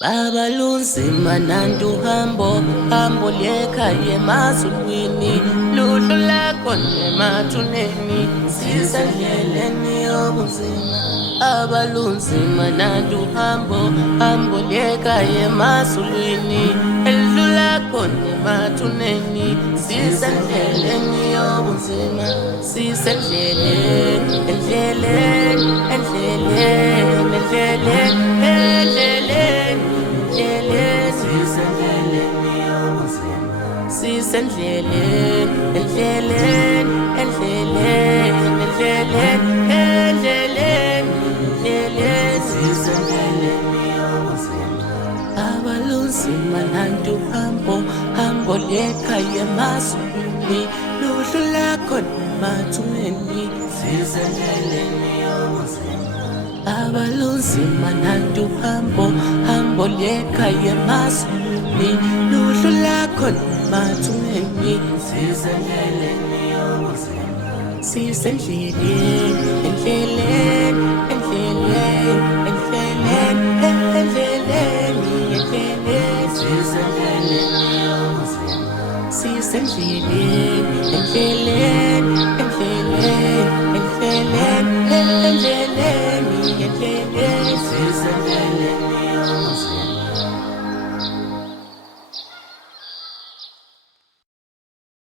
Baba lunzima nantu hambo lyekhaya emazulwini, luhlu lakho nemathuneni, sisendleleni yobunzima. Baba lunzima nantu hambo lyekhaya emazulwini, luhlu lakho nemathuneni, sisendleleni yobunzima. Sisendleleni, endleleni, endleleni, endleleni. Sisendleleni, endleleni, endleleni, endleleni, endleleni, endleleni, sisendleleni yobunzima. Baba lunzima nantu hambo lyekhaya emazulwini, luhlu lakho nemathuneni, sisendleleni yobunzima. Baba lunzima nantu hambo lyekhaya emazulwini, luhlu lakho nemathuneni, sisendleleni yobunzima. Sisendleleni, endleleni, endleleni, endleleni, endleleni, endleleni, sisendleleni yobunzima. Sisendleleni, endleleni, endleleni, endleleni, endleleni, endleleni, sisendleleni yobunzima.